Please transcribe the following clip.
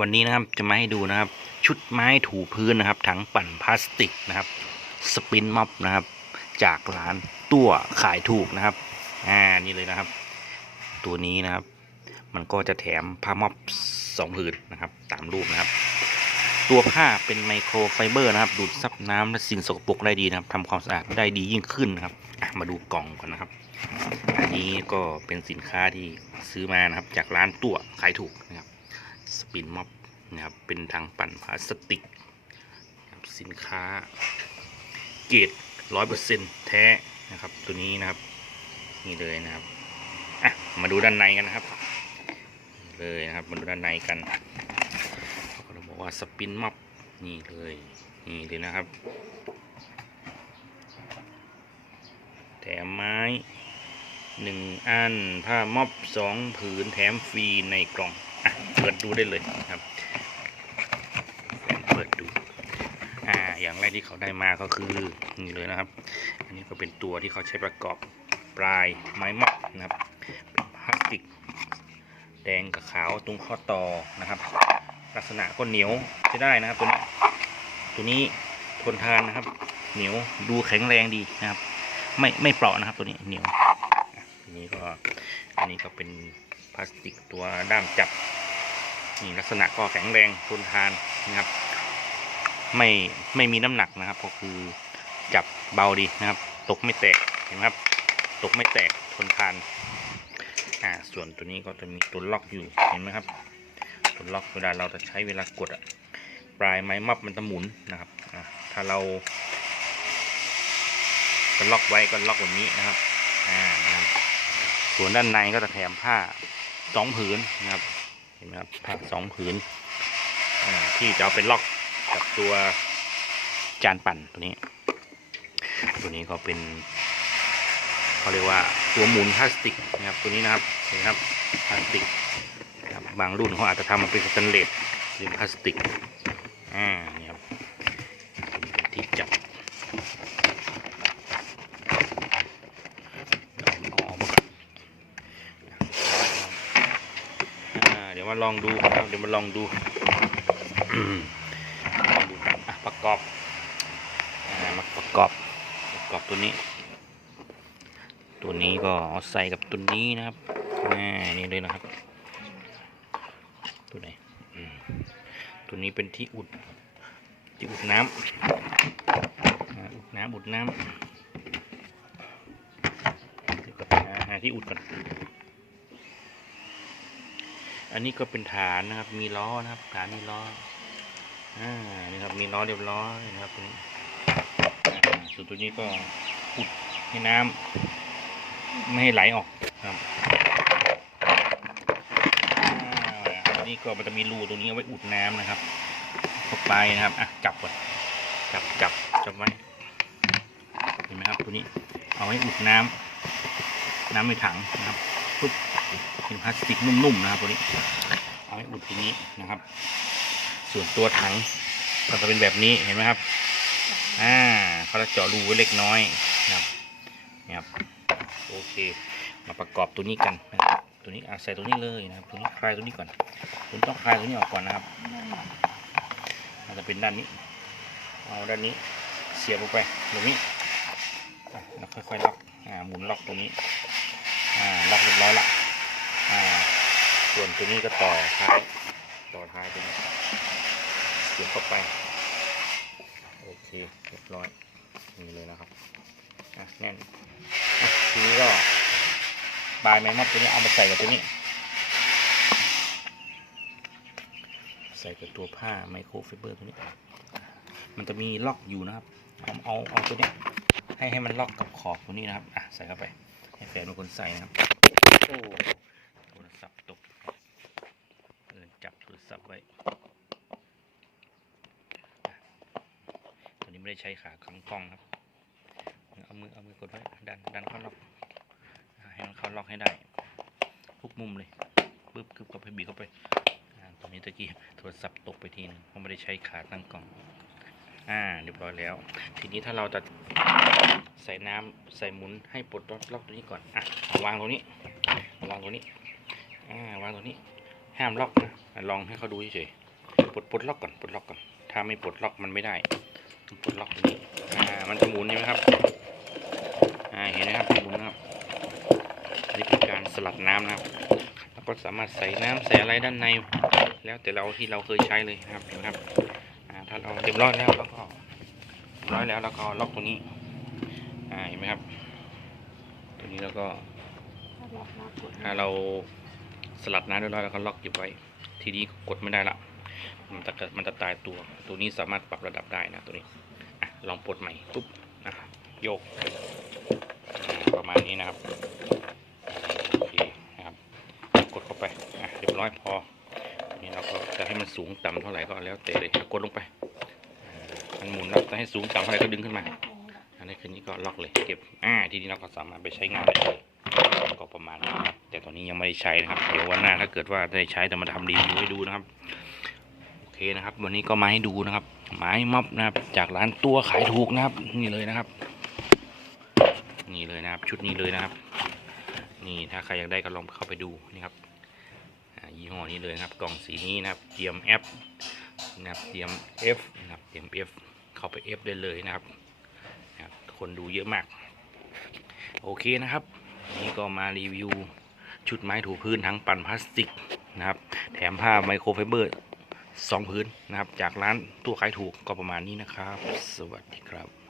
วันนี้นะครับจะมาให้ดูนะครับ ชุดไม้ถูพื้นนะครับถังปั่นพลาสติกนะครับสปินม็อบนะครับ จากร้านตัวขายถูกนะครับอ่านี่เลยนะครับ ตัวนี้นะครับ มันก็จะแถมผ้าม็อบสองผืนนะครับ ตามรูปนะครับ ตัวผ้าเป็นไมโครไฟเบอร์นะครับ ดูดซับน้ำและสิ่งสกปรกได้ดีนะครับทำความสะอาดได้ดียิ่งขึ้นนะครับมาดูกล่องก่อนนะครับ อันนี้ก็เป็นสินค้าที่ซื้อมานะครับ จากร้านตัวขายถูกนะครับ สปินม็อบนะครับเป็นทางปั่นพลาสติก สินค้าเกรดร้อยเปอร์เซ็นต์แท้นะครับ ตัวนี้นะครับ นี่เลยนะครับอะมาดูด้านในกันนะครับ เลยนะครับมาดูด้านในกันเขาบอกว่าสปินม็อบนี่เลยนี่เลยนะครับ แถมไม้หนึ่งอันผ้าม็อบสองผืนแถมฟรีในกล่อง เปิดดูได้เลยครับเปิดดูอ่าอย่างแรกที่เขาได้มาก็คือนี่เลยนะครับ อันนี้ก็เป็นตัวที่เขาใช้ประกอบปลายไม้ม็อบนะครับพลาสติก แดงกับขาวตรงข้อต่อนะครับ ลักษณะก็เหนียวใช้ได้นะครับ ตัวนี้ตัวนี้ทนทานนะครับ เหนียวดูแข็งแรงดีนะครับ ไม่ไม่เปราะนะครับตัวนี้เหนียวอะทีนี้ก็อันนี้ก็เป็นพลาสติกตัวด้ามจับ นี่ลักษณะก็แข็งแรงทนทานนะครับ ไม่ไม่มีน้ำหนักนะครับ ก็คือจับเบาดีนะครับ ตกไม่แตกเห็นไหมครับ ตกไม่แตกทนทานอ่าส่วนตัวนี้ก็จะมีตัวล็อกอยู่เห็นไหมครับ ตัวล็อกเวลาเราจะใช้เวลากดอะปลายไม้มับมันจะหมุนนะครับอ่าถ้าเราก็ล็อกไว้ก็ล็อกแบบนี้นะครับอ่านะครับส่วนด้านในก็จะแถมผ้าสองผืนนะครับ เห็นไหมครับผ้าสองผืนอ่าที่จะเอาไปล็อกกับตัวจานปั่นตัวนี้ ตัวนี้ก็เป็นเขาเรียกว่าตัวหมุนพลาสติกนะครับตัวนี้นะครับเห็นไหมครับพลาสติกนะครับบางรุ่นเขาอาจจะทำมาเป็นสแตนเลสหรือพลาสติกอ่านี่ครับเป็นที่จับ เอาออกมาก่อนอ่าเดี๋ยว มาลองดูครับเดี๋ยวมาลองดูอะประกอบมาประกอบประกอบตัวนี้ ตัวนี้ก็เอาใส่กับตัวนี้นะครับนี่เลยนะครับ ตัวไหนตัวนี้เป็นที่อุดที่อุดน้ำอ่าอุดน้ำอุดน้ำเดี๋ยวก่อนนะหาที่อุดก่อน อันนี้ก็เป็นฐานนะครับ มีล้อนะครับ ฐานมีล้อ อ่า นี่ครับ มีล้อเรียบร้อยนะครับตัวนี้อ่าส่วนตัวนี้ก็อุดให้น้ำไม่ให้ไหลออกครับอันนี้ก็มันจะมีรูตรงนี้เอาไว้อุดน้ำนะครับเข้าไปนะครับ อะ จับก่อน จับจับจับไว้ เห็นไหมครับ ตัวนี้ เอาไว้อุดน้ำน้ำในถังนะครับปุ๊บ เป็นพลาสติกนุ่มๆนะครับตัวนี้เอาไว้อุดทีนี้นะครับ ส่วนตัวถังก็จะเป็นแบบนี้เห็นไหมครับอ่าเขาจะเจาะรูไว้เล็กน้อยนะครับนี่ครับโอเค มาประกอบตัวนี้กันนะครับตัวนี้อาใส่ตัวนี้เลยนะครับตัวนี้คลายตัวนี้ก่อนคุณต้องคลายตัวนี้ออกก่อนนะครับมันจะเป็นด้านนี้เอาด้านนี้เสียบลงไปตรงนี้แล้วค่อยๆล็อกอ่าหมุนล็อกตรงนี้ อ่า ล็อกเรียบร้อยละ อ่า ส่วน ตัวนี้ก็ต่อท้าย ต่อท้ายตรงนี้เสียบเข้าไป โอเคเรียบร้อยนี่เลยนะครับอะแน่นทีนี้ก็ปลายไม้มัดตัวนี้เอามาใส่กับตัวนี้ ใส่กับตัวผ้าไมโครไฟเบอร์ตัวนี้ มันจะมีล็อกอยู่นะครับเอาเอาเอาตัวนี้ให้ให้มันล็อกกับขอบตัวนี้นะครับอะใส่เข้าไปให้แฟนเป็นคนใส่นะครับ โอ้โทรศัพท์ตกเออ จับไว้ตัวนี้ไม่ได้ใช้ขาขังกล้องครับ เอามือเอามือกดไว้ดันดันเข้าล็อกให้มันเข้าล็อกให้ได้ทุกมุมเลยปึ๊บกึบเข้าไปบีบเข้าไปตอนนี้ตะกี้โทรศัพท์ตกไปทีนึงเพราะไม่ได้ใช้ขาตั้งกล้องอ่าเรียบร้อยแล้ว ทีนี้ถ้าเราจะใส่น้ำใส่หมุนให้ปลดล็อกล็อกตัวนี้ก่อนอะวางตรงนี้วางตรงนี้อ่าวางตรงนี้ ห้ามล็อกนะอะลองให้เขาดูเฉยๆปลดปลดล็อกก่อนปลดล็อกก่อนถ้าไม่ปลดล็อกมันไม่ได้ต้องปลดล็อกตรงนี้อ่ามันจะหมุนใช่ไหมครับอ่าเห็นไหมครับหมุนนะครับอันนี้เป็นการสลัดน้ำนะครับแล้วก็สามารถใส่น้ำใส่อะไรด้านใน แล้วแต่เราที่เราเคยใช้เลยนะครับเห็นไหมครับอ่าถ้าเราเรียบร้อยแล้วแล้วก็เรียบร้อยแล้วแล้วก็ล็อกตรงนี้อ่าเห็นไหมครับ ตัวนี้แล้วก็ถ้าเรา สลัดน้ำเรียบร้อยแล้วก็ล็อกเก็บไว้ ทีนี้กดไม่ได้ละมันจะมันจะตายตัว ตัวนี้สามารถปรับระดับได้นะตัวนี้อะลองปลดใหม่ปุ๊บอะโยกอ่าประมาณนี้นะครับโอเคนะครับ กดเข้าไปอะเรียบร้อยพอทีนี้เราก็จะให้มันสูงต่ำเท่าไหร่ก็แล้วแต่เลยกดลงไปอ่ามันหมุนแล้วจะให้สูงต่ำเท่าไหร่ก็ดึงขึ้นมาอันนี้คืนนี้ก็ล็อกเลยเก็บอ่าทีนี้เราก็สามารถไปใช้งานได้เลย ก็ประมาณนี้ครับแต่ตอนนี้ยังไม่ได้ใช้นะครับ เดี๋ยววันหน้าถ้าเกิดว่าได้ใช้จะมาทำรีวิวให้ดูนะครับโอเคนะครับ วันนี้ก็มาให้ดูนะครับ ไม้ม็อบนะครับ จากร้านตัวขายถูกนะครับ นี่เลยนะครับ นี่เลยนะครับ ชุดนี้เลยนะครับ นี่ถ้าใครอยากได้ก็ลองเข้าไปดูนี่ครับยี่ห้อนี้เลยนะครับ กล่องสีนี้นะครับเตรียมแอปนะครับเตรียม F นะครับเตรียม F เข้าไป F ได้เลยนะครับคนดูเยอะมาก โอเคนะครับ นี่ก็มารีวิวชุดไม้ถูพื้นทั้งปั่นพลาสติกนะครับ แถมผ้าไมโครไฟเบอร์สองพื้นนะครับ จากร้านตู้ขายถูกก็ประมาณนี้นะครับ สวัสดีครับ